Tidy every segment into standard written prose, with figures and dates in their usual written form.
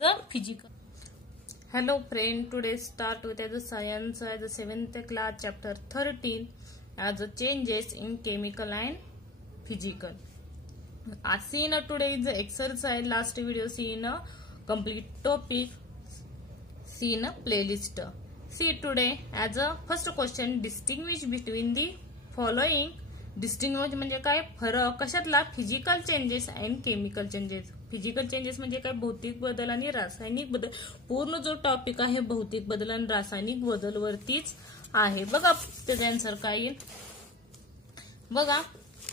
the physical. Hello friend, today start with the science as the 7th class chapter 13 as the changes in chemical and physical. As seen today is the exercise, last video seen a complete topic, seen a playlist. See today as a first question, distinguish between the following. Distinguish म्हणजे काय, फरक कशातला, physical changes and chemical changes. Physical changes म्हणजे काय, भौतिक बदल आणि रासायनिक बदल. पूर्ण जो टॉपिक आहे भौतिक बदल आणि रासायनिक बदल वरतीच आहे. बघा त्याचा आन्सर काय येईल बघा.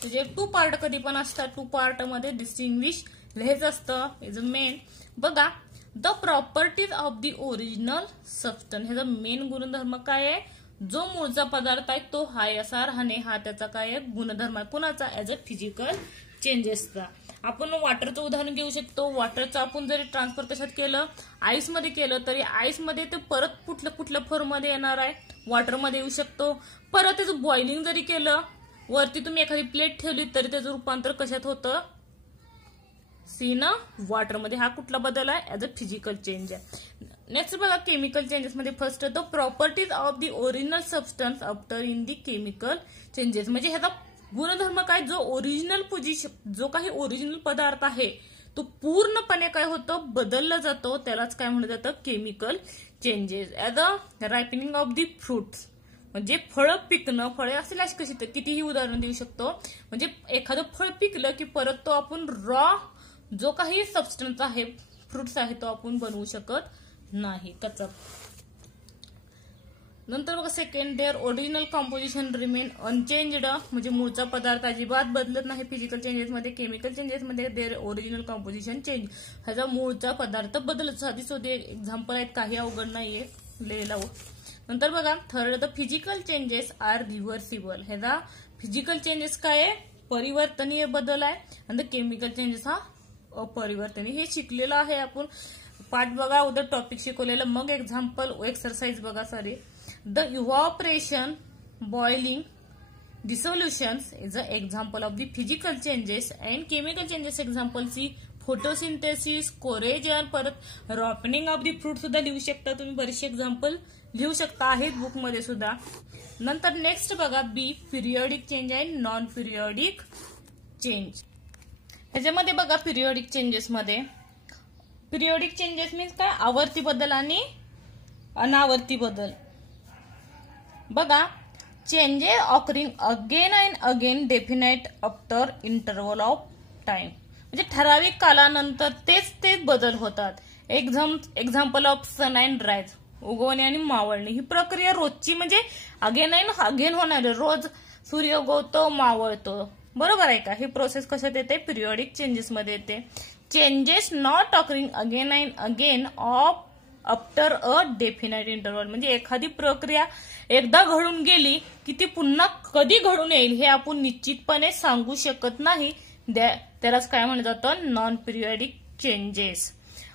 त्याचे 2 पार्ट कधी पण असतात. 2 पार्ट मध्ये डिस्टिंग्विश लिहायचं असतं. Is a main. बघा, the properties of the original substance. ह्याचा मेन गुणधर्म काय आहे, जो मूळचा पदार्थ आहे तो हाय असा राहणे, हा त्याचा काय आहे गुणधर्म आहे. कुणाचा, ऍज अ फिजिकल चेंजेसचा. आपण वॉटरचं उदाहरण घेऊ शकतो. वॉटरचं आपण जरी ट्रान्सफर कशात केलं, आईस मध्ये केलं, तरी आईस मध्ये ते परत कुठल्या फॉर्म मध्ये येणार आहे, वॉटर मध्ये येऊ शकतो. परत त्याचं बॉइलिंग जरी केलं, वरती तुम्ही एखादी प्लेट ठेवली तरी त्याचं रूपांतर कशात होतं, सीन वॉटर मध्ये. हा कुठला बदल आहे, ऍज अ फिजिकल चेंज आहे. नेक्स्ट बघा, केमिकल चेंजेस मध्ये first the properties of the original substance after in the chemical changes. म्हणजे ह्याचा गुणधर्म काय, जो ओरिजिनल पोझिशन, जो काही ओरिजिनल पदार्थ आहे तो पूर्णपणे काय होतो, बदलला जातो. त्यालाच काय म्हणलं जातं, chemical changes. As a ripening of the fruits, म्हणजे फळ पिकणं. फळे असेल अशी कशी कितीही उदाहरण देऊ शकतो. म्हणजे एखादं फळ पिकलं की परत तो आपण रॉ जो काही सबस्टन्स आहे, फ्रुट्स आहे, तो आपण बनवू शकत नाही, कच्चा. नंतर बघा second, there original composition remain unchanged. म्हणजे मूळचा पदार्थ अजिबात बदलत नाही फिजिकल चेंजेस मध्ये. केमिकल चेंजेस मध्ये देअर ओरिजिनल कॉम्पोजिशन चेंज, ह्याचा मूळचा पदार्थ बदलत. साधी सोधी एक्झाम्पल आहेत, काही अवघड नाहीये लिहायला. नंतर बघा third, the physical changes are reversible. ह्याचा फिजिकल चेंजेस काय आहे, परिवर्तनीय बदल आहे. आणि द केमिकल चेंजेस हा अपरिवर्तनीय. हे शिकलेलं आहे आपण. पाठ बघा, उद्या टॉपिक शिकवलेलं, मग एक्झाम्पल एक्सरसाइज बघा. Sorry, the evaporation, boiling, dissolutions is a example of the physical changes. And chemical changes example C photosynthesis, corrosion, परत रॉपनिंग ऑफ द फ्रूट सुद्धा लिहू शकता तुम्ही. बरेचसे एक्झाम्पल लिहू शकता, आहेत बुक मध्ये सुद्धा. नंतर नेक्स्ट बघा, B periodic change and non periodic change. ह्याच्यामध्ये बघा पिरियडिक चेंजेस मध्ये, पिरियडिक चेंजेस मीन्स काय, आवर्ती बदल आणि अनावर्ती बदल. बघा, changes occurring again and again definite after interval of time. म्हणजे ठराविक कालानंतर ते बदल होतात. Example of sun and rise, उगवणे आणि मावळणे. ही प्रक्रिया रोजची, म्हणजे अगेन अँड अगेन होणारे. रोज सूर्य उगवतो, मावळतो, बरोबर आहे का. ही प्रोसेस कशात येते, पिरियडिक चेंजेस मध्ये येते. Changes not occurring again and again of after a definite interval. म्हणजे एखादी प्रक्रिया एकदा घडून गेली की ती पुन्हा कधी घडून येईल हे आपण निश्चितपणे सांगू शकत नाही. त्यालाच काय म्हणलं जातं, नॉन पिरियडिक चेंजेस.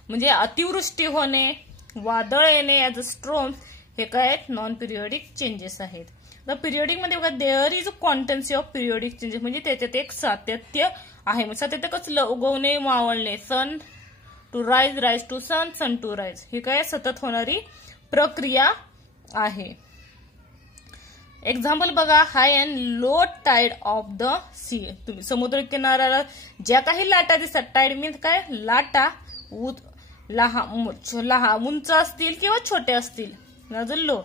म्हणजे अतिवृष्टी होणे, वादळ येणे, ऍज अ स्ट्रॉम, हे काय नॉन पिरियडिक चेंजेस आहेत. तर पिरियडिक मध्ये बघा, there is a constancy of periodic changes. म्हणजे त्याच्यात एक सातत्य आहे. मग सातत्य कसलं, उगवणे, मावळणे, sun to rise, rise to sun, sun to rise. ही काय सतत होणारी प्रक्रिया आहे. एक्झाम्पल बघा, high and low tide of the sea. तुम्ही समुद्र किनाऱ्याला ज्या काही लाटा दिसतात, टाइड मीन्स काय, लाटा लहान उंच असतील किंवा छोटे असतील. लो.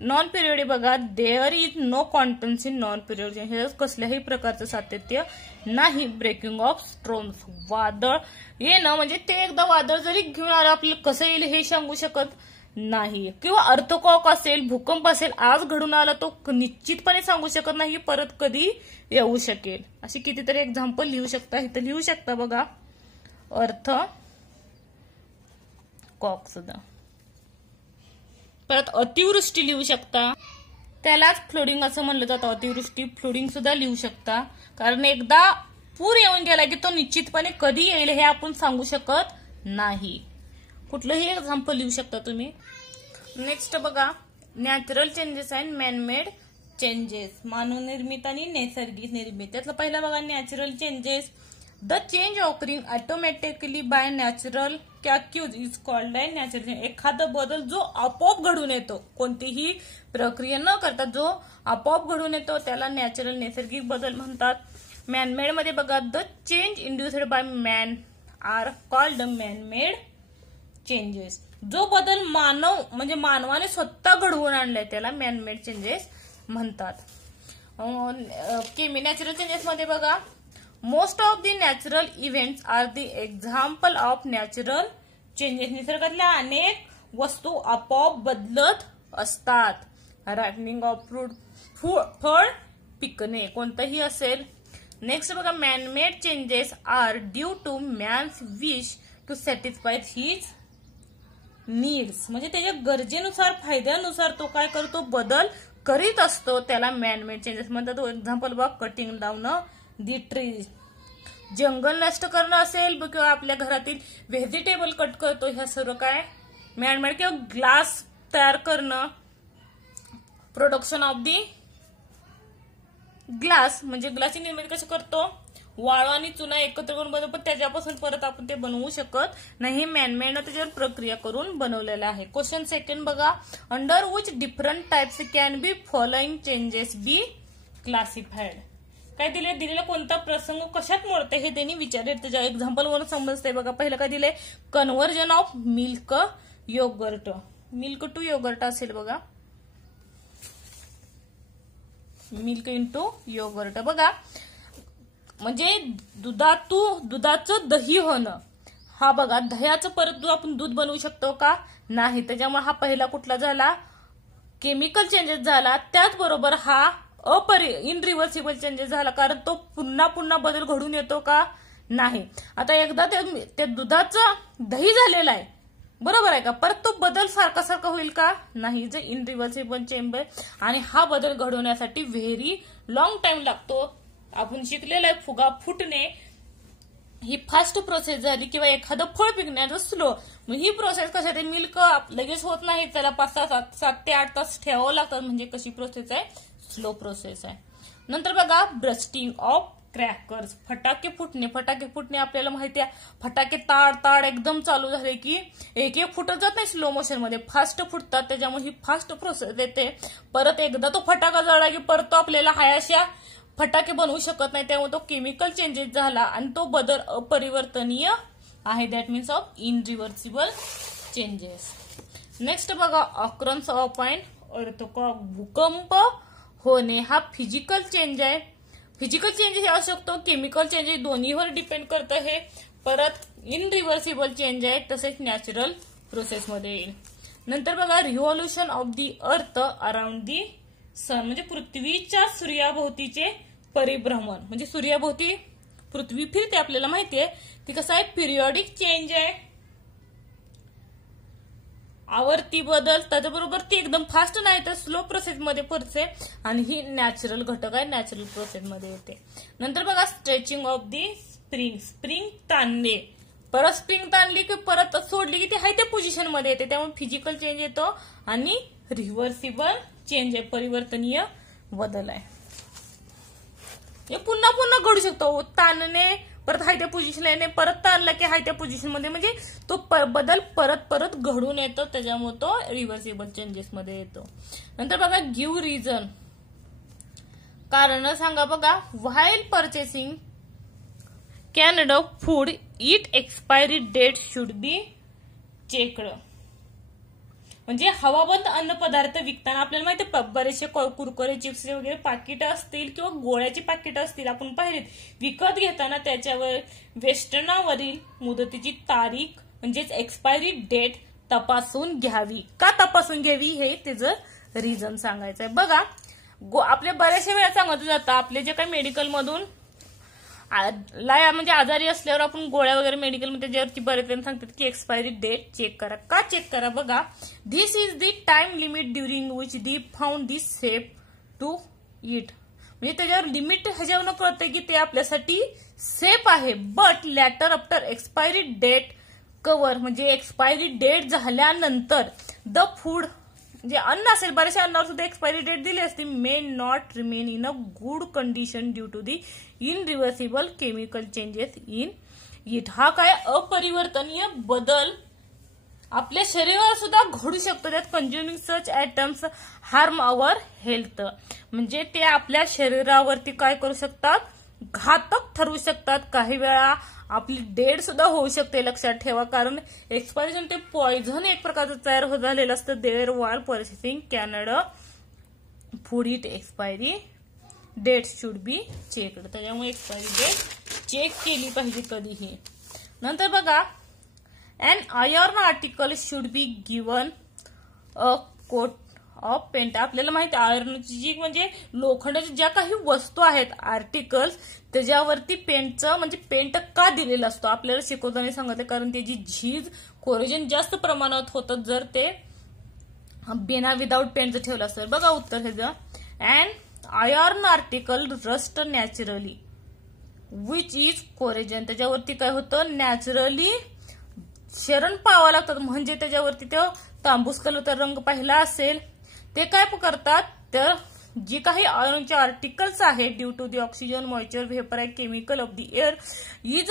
नॉन पिरियडिक बघा, there is no constancy non periodic. हे कसल्याही प्रकारचं सातत्य नाही. ब्रेकिंग ऑफ स्ट्रोम्स, वादळ येणं, म्हणजे ते एकदा वादळ जरी घेऊन आलं, आपल्याला कसं येईल हे सांगू शकत नाही. किंवा अर्थक्वॉक असेल, भूकंप असेल, आज घडून आला तो निश्चितपणे सांगू शकत नाही परत कधी येऊ शकेल. अशी कितीतरी एक्झाम्पल लिहू शकता. इथं लिहू शकता बघा, अर्थ कॉक सुद्धा. परत अतिवृष्टी लिहू शकता, त्यालाच फ्लोडिंग असं म्हणलं जातं. अतिवृष्टी, फ्लोडिंग सुद्धा लिहू शकता. कारण एकदा पूर येऊन गेला की तो निश्चितपणे कधी येईल हे आपण सांगू शकत नाही. कुठलंही एक्झाम्पल लिहू शकता तुम्ही. नेक्स्ट बघा, natural changes and manmade changes. मानवनिर्मित आणि नैसर्गिक निर्मित. त्यातलं पहिला बघा, natural changes. The change occurring automatically by natural causes is called by natural. एखादा बदल जो आपोआप घडून येतो, कोणतीही प्रक्रिया न करता जो आपोआप घडून येतो त्याला नॅचरल नैसर्गिक बदल म्हणतात. मॅनमेड मध्ये बघा, the change induced by man are called manmade changes. जो बदल मानव म्हणजे मानवाने स्वतः घडवून आणलाय त्याला मॅनमेड चेंजेस म्हणतात. नॅचरल चेंजेस मध्ये बघा, most of the natural events are the example of natural changes. निसर्गातल्या अनेक वस्तू आपोआप बदलत असतात. रायपनिंग ऑफ फ्रूट, फळ पिकणे कोणतंही असेल. नेक्स्ट बघा, manmade changes are due to man's wish to satisfy his needs. म्हणजे त्याच्या गरजेनुसार, फायद्यानुसार तो काय करतो, बदल करीत असतो, त्याला मॅनमेड चेंजेस म्हणतात. एक्झाम्पल बघा, कटिंग डाऊन दी ट्रीज. जंगल नष्ट करणं असेल किंवा आपल्या घरातील व्हेजिटेबल कट करतो, ह्या सर्व काय मॅनमेड. किंवा ग्लास तयार करणं, प्रोडक्शन ऑफ दी ग्लास म्हणजे ग्लासची निर्मिती कशी करतो, वाळू आणि चुना एकत्र करून बनवतो, पण त्याच्यापासून परत आपण ते बनवू शकत नाही. मॅनमेड त्याच्यावर प्रक्रिया करून बनवलेलं आहे. क्वेश्चन सेकंड बघा, under which different types can be following changes be classified. काय दिले, दिलेला कोणता प्रसंग कशात मोडते हे त्यांनी विचारले. त्याच्या एक्झाम्पल वरून समजते बघा. पहिलं काय दिले, conversion of milk yogurt. Milk to yogurt असेल बघा, मिल्क इंटू योगर्ट. बघा म्हणजे दुधाचं दही होणं. हा बघा, दह्याचं परत आपण दूध बनवू शकतो का, नाही. त्याच्यामुळे हा पहिला कुठला झाला, केमिकल चेंजेस झाला. त्याचबरोबर हा इनरिव्हर्सिबल चेंजेस झाला, कारण तो पुन्हा पुन्हा बदल घडून येतो का, नाही. आता एकदा त्या दुधाचं दही झालेलं आहे, बरोबर आहे का, परत तो बदल सारखा सारखा होईल का, नाही. जे इनरिव्हर्सिबल चेंबर आणि हा बदल घडवण्यासाठी व्हेरी लॉंग टाइम लागतो. आपण शिकलेलं आहे, फुगा फुटणे ही फास्ट प्रोसेस झाली, किंवा एखादं फळ पिकण्याचं स्लो. ही प्रोसेस कशात, मिल्क लगेच होत नाही, त्याला 7 ते 8 तास ठेवावं लागतात. म्हणजे कशी प्रोसेस आहे, स्लो प्रोसेस आहे. नंतर बघा, ब्रस्टिंग ऑफ क्रॅकर्स. फटाके फुटणे आपल्याला माहिती आहे. फटाके ताड एकदम चालू झाले की एक फुटत जात नाही, स्लो मोशन मध्ये फास्ट फुटतात. त्याच्यामुळे ही फास्ट प्रोसेस येते. परत एकदा तो फटाका जळला की परत तो आपल्याला हायाशा फटाके बनवू शकत नाही. त्यामुळे तो केमिकल चेंजेस झाला आणि तो बदल अपरिवर्तनीय आहे. That means of irreversible changes. Next बघा, ऑकरन्स ऑफ अन अर्थक्वेक. भूकंप होणे हा फिजिकल चेंज आहे. फिजिकल चेंजेस असू शकतो, केमिकल चेंजेस, दोन्हीवर डिपेंड करतं हे. परत इनरिव्हर्सिबल चेंज आहे, तसेच नॅचरल प्रोसेसमध्ये येईल. नंतर बघा, revolution of the earth around the सन. म्हणजे पृथ्वीच्या सूर्याभोवतीचे परिभ्रमण. म्हणजे सूर्याभोवती पृथ्वी फिरते, आपल्याला माहितीये. ती कसं आहे, पिरियॉडिक चेंज आहे, आवर्ती बदल. त्याच्याबरोबर ती एकदम फास्ट नाही तर स्लो प्रोसेस मध्ये पडते. आणि ही नॅचरल घटक आहे, नॅचरल प्रोसेस मध्ये येते. नंतर बघा, stretching of the spring. Spring ताणणे, परत स्प्रिंग ताणली की परत सोडली की ती आहे त्या पोझिशन मध्ये येते. त्यामुळे फिजिकल चेंज येतो आणि रिव्हर्सिबल चेंज आहे, परिवर्तनीय बदल आहे. हे पुन्हा पुन्हा घडू शकतो. ताणणे, परत हाय त्या पोझिशनला येणे, परत ताणला की हाय त्या पोझिशन मध्ये, म्हणजे तो बदल परत घडून येतो. त्याच्यामुळे तो रिव्हर्सिबल चेंजेस मध्ये येतो. नंतर बघा, गिव्ह रिझन. कारण सांगा बघा. While purchasing canned food it expiry date should be checked. म्हणजे हवाबंद अन्न पदार्थ विकताना आपल्याला माहिती आहे, बरेचसे कुरकुरे, चिप्स वगैरे पाकिट असतील किंवा गोळ्याची पाकिट असतील, आपण पाहिलेत. विकत घेताना त्याच्यावर वेस्टर्नावरील मुदतीची तारीख म्हणजेच एक्सपायरी डेट तपासून घ्यावी. का तपासून घ्यावी हे त्याचं रिझन सांगायचं आहे. बघा, आपल्या बऱ्याचशा वेळा सांगत जातं, आपले जे काही मेडिकल मधून म्हणजे आजारी असल्यावर आपण गोळ्या वगैरे मेडिकलमध्ये त्याच्यावरती बरेच जण सांगतात की एक्सपायरी डेट चेक करा. का चेक करा, बघा, this is the time limit during which the found the safe to eat. म्हणजे त्याच्यावर लिमिट ह्याच्यावर कळतं की ते आपल्यासाठी सेफ आहे. But later after expiry date cover म्हणजे एक्सपायरी डेट झाल्यानंतर द फूड म्हणजे अन्न असेल, बऱ्याचशा अन्नावर सुद्धा एक्सपायरी डेट दिली असते, may not remain in a good condition due to the irreversible chemical changes in it. हा काय अपरिवर्तनीय बदल आपल्या शरीरावर सुद्धा घडू शकतो. त्यात कंझ्युमिंग सच आयटम्स हार्म अवर हेल्थ. म्हणजे ते आपल्या शरीरावरती काय करू शकतात, घातक ठरवू शकतात. काही वेळा आपली डेड सुद्धा होऊ शकते, लक्षात ठेवा. कारण एक्सपायरेशन ते पॉइझन एक प्रकारचं तयार झालेलं असतं. There wall processing Canada food it expiry date should be checked. त्याच्यामुळे एक्सपायरी डेट चेक केली पाहिजे कधीही. नंतर बघा, an iron article should be given a coat of paint. आपल्याला माहिती आहे आयर्नची जी म्हणजे लोखंडाच्या ज्या काही वस्तू आहेत आर्टिकल्स, त्याच्यावरती पेंटचं म्हणजे पेंट का दिलेला असतो आपल्याला शिकवताना सांगितलं. कारण त्याची झीज कोरोजन जास्त प्रमाणात होतं जर ते बिना विदाउट पेंटचं ठेवलं असतं. बघा उत्तर ह्याचं, and iron article rust naturally which is corrosion. त्याच्यावरती काय होतं, नॅचरली शरण पाहावं लागतात. म्हणजे त्याच्यावरती तो तांबूस कलरचा रंग पाहिला असेल, ते काय करतात, तर जी काही आयर्नचे आर्टिकल्स आहेत due to the oxygen moisture vapour and chemical of the air, ही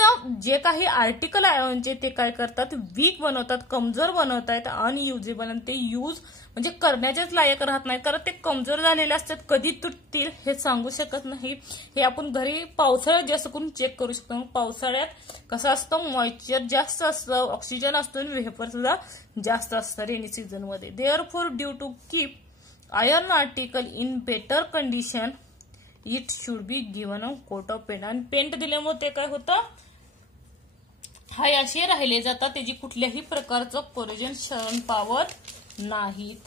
जे काही आर्टिकल आयर्नचे ते काय करतात, वीक बनवतात, कमजोर बनवतात, अनयुजेबल. आणि ते यूज म्हणजे करण्याच्याच लायक राहत नाही, कारण ते कमजोर झालेले असतात. कधी तुटतील हे सांगू शकत नाही. हे आपण घरी पावसाळ्यात जास्त करून चेक करू शकतो. पावसाळ्यात कसं असतं, मॉइश्चर जास्त असतं, ऑक्सिजन असतो आणि व्हेपर सुद्धा जास्त असतं रेनी सीझन मध्ये. Therefore due to keep iron article in better condition it should be given a coat of paint. आणि पेंट दिल्यामुळे ते काय होतं, हाय असे राहिले जातात, त्याची कुठल्याही प्रकारचं कोरोजन शरण पावत नाहीत.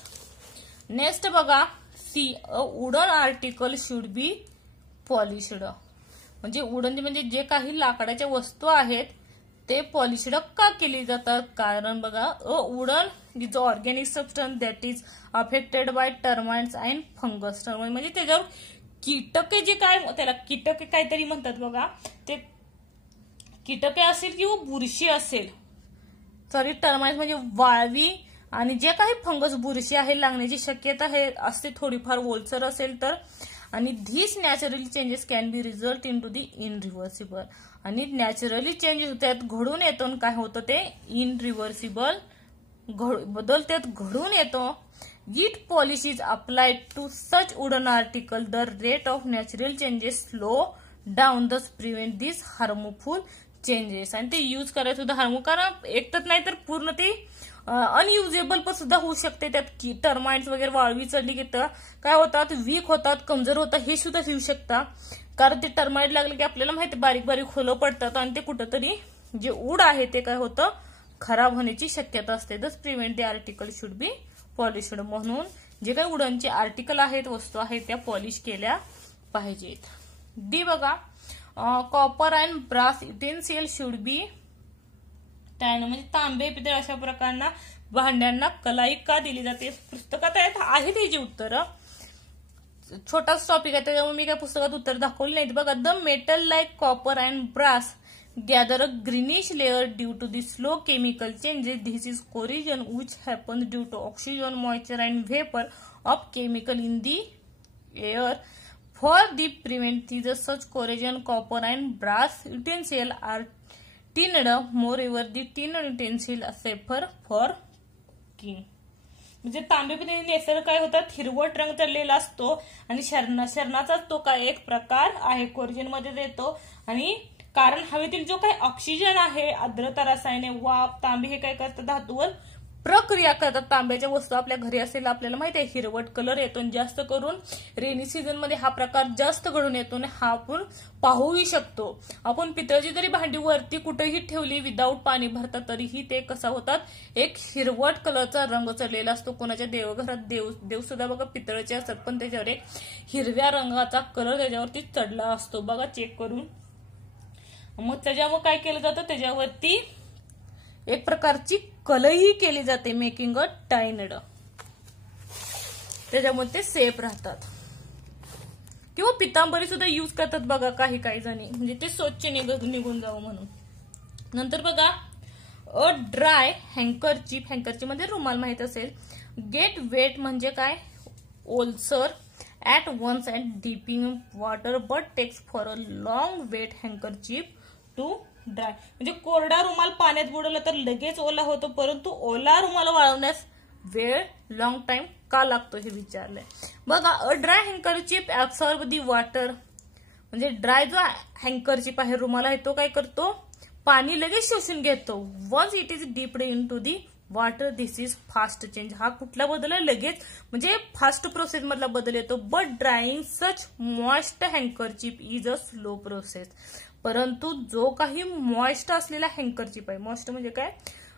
नेक्स्ट बघा, see a wooden article should be polished. म्हणजे वुडन म्हणजे जे काही लाकडाच्या वस्तू आहेत ते पॉलिश्ड का केली जातात, कारण बघा, a wooden is a organic substance that is affected by termites and fungus. Termite म्हणजे त्याच्यावर कीटके जे काय, त्याला कीटके काहीतरी म्हणतात बघा, ते कीटके असेल किंवा बुरशी असेल, सॉरी टर्माइट्स म्हणजे वाळवी, आणि जे काही फंगस बुरशी आहे लागण्याची शक्यता असते थोडीफार ओलसर असेल तर. आणि this naturally changes can be result in to the irreversible. आणि नॅचरली चेंजेस त्यात घडून येतो, काय होतं ते इनरिव्हर्सिबल बदल त्यात घडून येतो. It polish is applied to such wooden article the rate of natural changes slow down thus prevent this harmful changes. आणि ते यूज करायचं सुद्धा हार्मफुल, कारण एकतर नाही तर पूर्ण ते अनयुजेबल पण सुद्धा होऊ शकते. त्यात टर्माइट्स वगैरे वाळवी चढली की काय होतात, वीक होतात, कमजोर होतात, हे सुद्धा येऊ शकतात. कारण ते टर्माइट लागले की आपल्याला माहिती बारीक बारीक होलं पडतात आणि ते कुठंतरी जे वूड आहे ते काय होतं, खराब होण्याची शक्यता असते. दस prevent the article should be polished. म्हणून जे काही वुडनचे आर्टिकल आहेत, वस्तू आहेत, त्या पॉलिश केल्या पाहिजेत. डी बघा, copper and brass utensil should be tan. म्हणजे तांबे पितळ अशा प्रकारना भांड्यांना कलाई का दिली जाते. पुस्तकात आहे त्याची उत्तरं, छोटाच टॉपिक आहे त्याच्यामुळे मी काय पुस्तकात उत्तर दाखवली नाहीत. बघा, the metal like copper and brass gather a greenish layer due to the slow chemical changes. This is corrosion which happens due to oxygen moisture and vapour of chemical in the air. For the prevent the such corrosion copper and brass utensil are tinned. Moreover the tin utensil safer for cooking. म्हणजे तांबे पितळी Kneser काय होतात, हिरवट रंग चढलेला असतो आणि शरणाचा तो काय एक प्रकार आहे, कोरिजन मध्ये येतो. आणि कारण हवेतील जो काही ऑक्सिजन आहे, आर्द्रता, रसायने, वाफ, तांबे हे काय करतात, धातूवर प्रक्रिया करतात. तांब्याच्या वस्तू आपल्या घरी असेल आपल्याला माहिती आहे हिरवट कलर येतो. जास्त करून रेनी सीझन मध्ये हा प्रकार जास्त घडून येतो आणि हा आपण पाहूही शकतो. आपण पितळची जरी भांडी वरती कुठेही ठेवली विदाऊट पाणी भरता तरीही ते कसा होतात, एक हिरवट कलरचा रंग चढलेला असतो. कोणाच्या देवघरात देव सुद्धा बघा पितळचे असतात, पण त्याच्यावर एक हिरव्या रंगाचा कलर त्याच्यावरती चढला असतो. बघा चेक करून. मग त्याच्यामुळे काय केलं जातं, त्याच्यावरती एक प्रकारची कलही केली जाते, मेकिंग अ टाइनड. त्याच्यामुळे ते सेफ राहतात. किंवा पितांबरी सुद्धा यूज करतात बघा काही काही जणी, म्हणजे ते स्वच्छ निघून जावं म्हणून. नंतर बघा, अ ड्राय हँकरची, हँकरची मध्ये रुमाल माहित असेल, गेट वेट म्हणजे काय, ओलसर at once and dipping water but takes for a long wet handkerchief to dry. म्हणजे कोरडा रुमाल पाण्यात बुडवला तर लगेच ओला होतो, परंतु ओला रुमाल वाळवण्यास वेळ लॉंग टाइम का लागतो हे विचारलंय. बघा, अ ड्राय हँकरचीफ ऍब्सॉर्ब दी वॉटर. म्हणजे ड्राय जो हँकरचीफ आहे, रुमाल आहे, तो काय करतो, पाणी लगेच शोषून घेतो. Once it is dipped in to the water this is fast change. हा कुठला बदल आहे, लगेच म्हणजे फास्ट प्रोसेस मधला बदल येतो. But drying such moist handkerchief is a slow process. परंतु जो काही मॉइस्ट असलेला हँकरचीफ आहे, मॉइस्ट म्हणजे काय,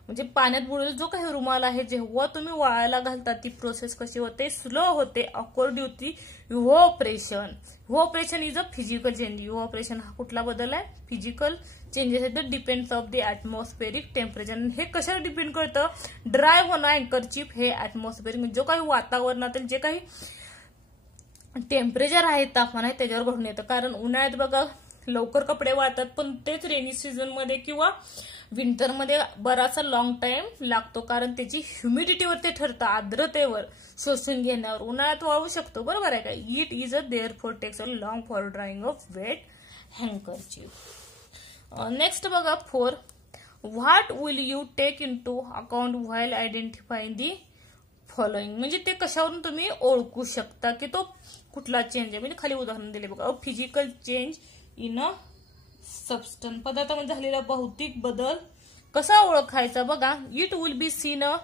म्हणजे पाण्यात बुडवलेला जो काही रुमाल आहे, जेव्हा तुम्ही वाळायला घालता ती प्रोसेस कशी होते, स्लो होते, according to evaporation. Evaporation is a physical change. Evaporation हा कुठला बदल आहे, फिजिकल चेंजेस आहेत. Depends of the atmospheric temperature. हे कशावर डिपेंड करतं, ड्राय होणं हँकरचीफ हे ऍटमॉस्फेरिक जो काही वातावरणातील जे काही टेम्परेचर आहे, तापमान आहे, त्याच्यावर घडून येतं. कारण उन्हाळ्यात बघा लवकर कपडे वाळतात, पण तेच रेनी सीझन मध्ये किंवा विंटरमध्ये बराचसा लॉंग टाइम लागतो, कारण त्याची ह्युमिडिटीवर ते ठरतं, आर्द्रतेवर, शोषून घेण्यावर. उन्हाळ्यात वाळू शकतो, बरोबर आहे का. It is a there for takes a long for drying of wet handkerchief. Next बघा 4. What will you take into account while identifying the following. म्हणजे ते कशावरून तुम्ही ओळखू शकता की तो कुठला चेंज आहे. म्हणजे खाली उदाहरण दिले बघा, physical change in a substance. पदार्थामध्ये झालेला भौतिक बदल कसा ओळखायचा बघा. It will be seen a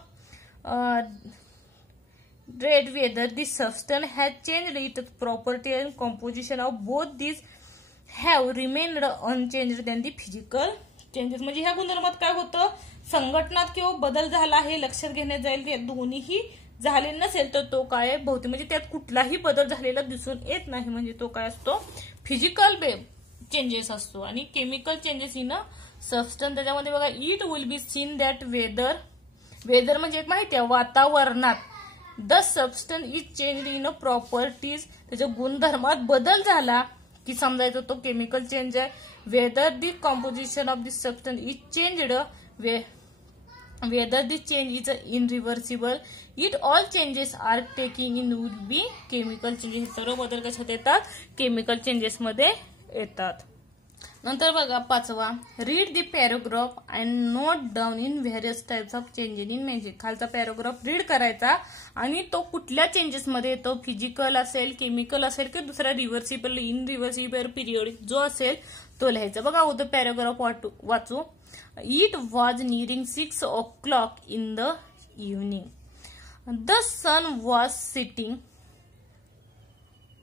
red whether this substance has changed it's property and composition of both this have remained unchanged than the physical changes. म्हणजे ह्या गुणधर्मात काय होतं, संघटनात किंवा बदल झाला हे लक्षात घेण्यात जाईल. ते दोन्हीही झाले नसेल तर तो काय भौतिक, म्हणजे त्यात कुठलाही बदल झालेला दिसून येत नाही, म्हणजे तो काय असतो, फिजिकल चेंजेस असतो. आणि chemical changes in a substance, त्याच्यामध्ये बघा it will be seen that whether. Whether म्हणजे एक माहिती आहे, वातावरणात. The substance is change in a properties, त्याच्या गुणधर्मात बदल झाला की समजायचं तो केमिकल चेंज आहे. Whether the composition of this substance is changed, whether the change is irreversible. It all changes are taking in will be chemical changes. सर्व बदल कशात येतात, केमिकल चेंजेस मध्ये येतात. नंतर बघा 5. Read the paragraph and note down in various types of changes in magic. खालचा paragraph read करायचा आणि तो कुठल्या चेंजेस मध्ये येतो, फिजिकल असेल, केमिकल असेल की दुसरा रिव्हर्सिबल, इनरिव्हर्सिबल, पिरियोडिक जो असेल तो लिहायचा. बघा उद्या पॅराग्राफ वाचू. It was nearing 6 o'clock in the evening. The sun was sitting.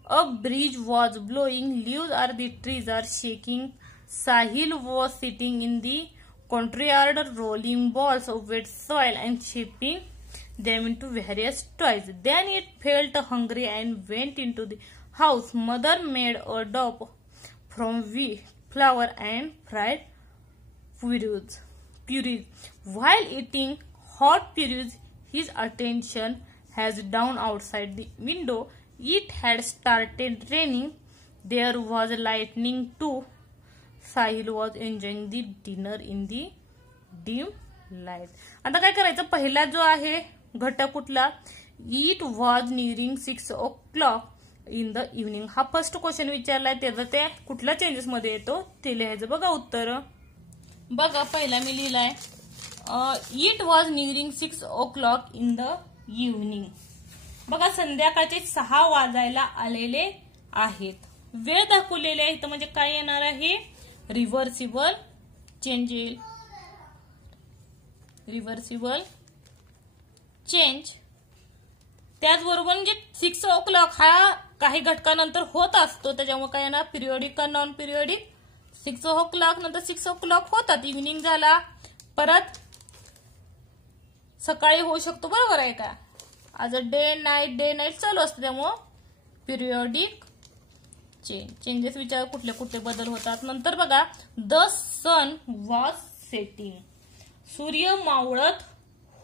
A breeze was blowing, leaves or the trees are shaking. Sahil was sitting in the courtyard rolling balls of wet soil and shaping them into various toys. Then it felt hungry and went into the house. Mother made a dough from wheat flour and fried purees. While eating hot purees, his attention was down outside the window. It had started raining. There was lightning too. Sahil was enjoying the dinner in the dim light. आता काय करायचं, पहिला जो आहे घटक कुठला, it was nearing 6 o'clock in the evening. हा first question विचारलाय, त्याचा ते कुठल्या चेंजेस मध्ये येतो ते लिहायचं. बघा उत्तर. बघा पहिला मी लिहिलाय it was nearing 6 o'clock in the evening. बघा संध्याकाळचे 6 वाजायला आलेले आहेत. वेळ दाखवलेले आहे, तर म्हणजे काय येणार आहे, रिव्हर्सिबल चेंज येईल. Reversible change. त्याचबरोबर म्हणजे 6 o'clock हा काही घटकानंतर होत असतो, त्याच्यामुळे काय येणार, पिरियोडिक का नॉन पिरियोडिक. 6 o'clock नंतर 6 o'clock होतात, इव्हनिंग झाला, परत सकाळी होऊ शकतो, बरोबर आहे का. आज डे नाईट चालू असतं, त्यामुळं पिरियोडिक चेंजेस विचार कुठले कुठले बदल होतात. नंतर बघा द सन वॉज सेटिंग. सूर्य मावळत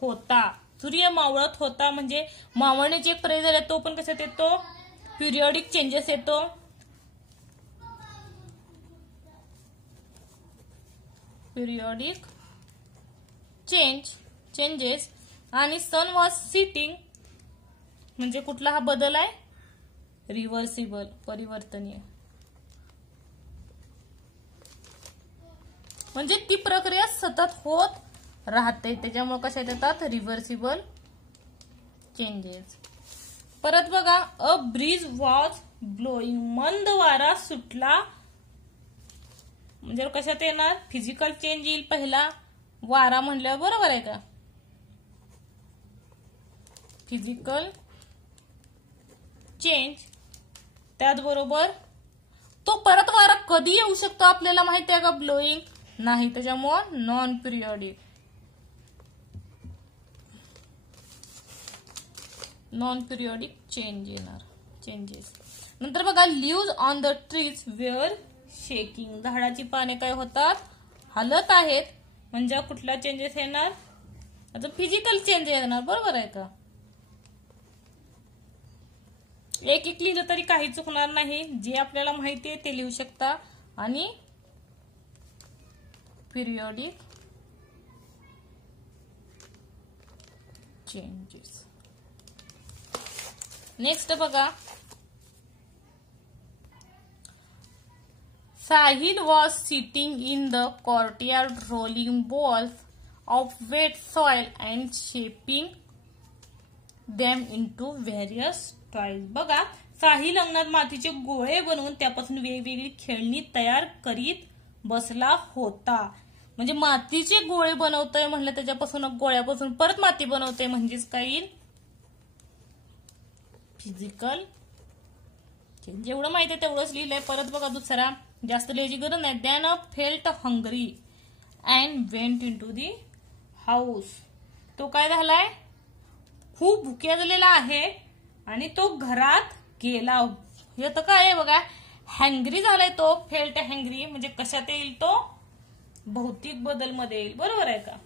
होता. सूर्य मावळत होता म्हणजे मावळण्याची एक पर्याय झाला, तो पण कशात येतो, पिरियोडिक चेंजेस येतो. Periodic changes. आणि सन वॉज सिटिंग, म्हणजे कुठला हा बदल आहे? रिव्हर्सिबल, परिवर्तनीय. म्हणजे ती प्रक्रिया सतत होत राहते, त्याच्यामुळे कशात येतात? Reversible changes. परत बघा, अ ब्रीज वॉज ब्लोईंग, मंद वारा सुटला, म्हणजे कशात येणार? फिजिकल चेंज येईल पहिला. वारा म्हणल्यावर बरोबर आहे का? Physical change. त्याचबरोबर तो परत वारा कधी येऊ शकतो आपल्याला माहिती आहे का? ब्लोईंग नाही, त्याच्यामुळे non periodic. Non periodic change येणार, चेंजेस. नंतर बघा, leaves on the trees were shaking, झाडाची पाने काय होतात? हलत आहेत, म्हणजे कुठला चेंजेस येणार? आता फिजिकल चेंज येणार, बरोबर आहे का? एक एक लिहिलं तरी काही चुकणार नाही, जे आपल्याला माहिती आहे ते लिहू शकता. आणि पिरियडिक चेंजेस. नेक्स्ट बघा, Sahil was sitting in the courtyard rolling balls of wet soil and shaping them into various toys. बघा, साहिल अंगणात मातीचे गोळे बनवून त्यापासून वेगवेगळी खेळणी तयार करीत बसला होता. म्हणजे मातीचे गोळे बनवतोय म्हणलं, त्याच्यापासून गोळ्यापासून परत माती बनवतोय, म्हणजेच काय येईल? Physical change. जेवढं माहिती आहे तेवढंच लिहिलंय. परत बघा दुसरा, जास्त लिहायची गरज नाही. Then a felt hungry and went in to the house. तो काय झालाय? खूप भुक्या झालेला आहे आणि तो घरात गेला. हे तर काय आहे बघा, हँग्री झालाय तो. फेल्ट हँग्री म्हणजे कशात येईल तो? भौतिक बदल मध्ये येईल, बरोबर आहे का?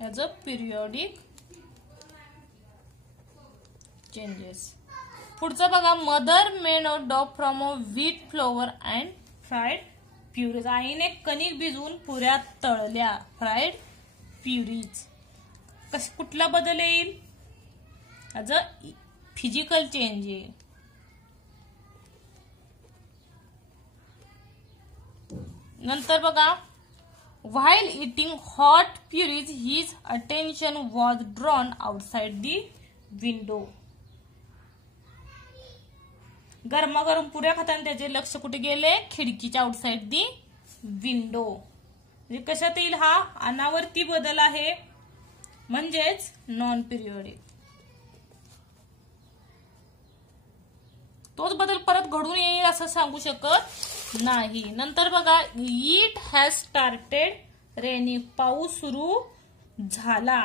As a periodic changes. पुढचं बघा, mother made a dough from a wheat flour and fried puris. आईने कणिक भिजवून पुऱ्या तळल्या, फ्राईड प्युरीज. कुठला बदल येईल? ॲज अ फिजिकल चेंज येईल. नंतर बघा, while eating hot purees his attention was drawn outside the window. गरमागरम पुऱ्या खाताना त्याचे लक्ष कुठे गेले? खिडकीच्या आउटसाइड दी विंडो. म्हणजे कशात येईल हा? अनावर्ती बदल आहे, म्हणजेच नॉन पिरियडिक. तोच बदल परत घडून येईल असं सांगू शकत नाही. नंतर बघा, इट हॅज स्टार्टेड रेनिंग, पाऊस सुरू झाला.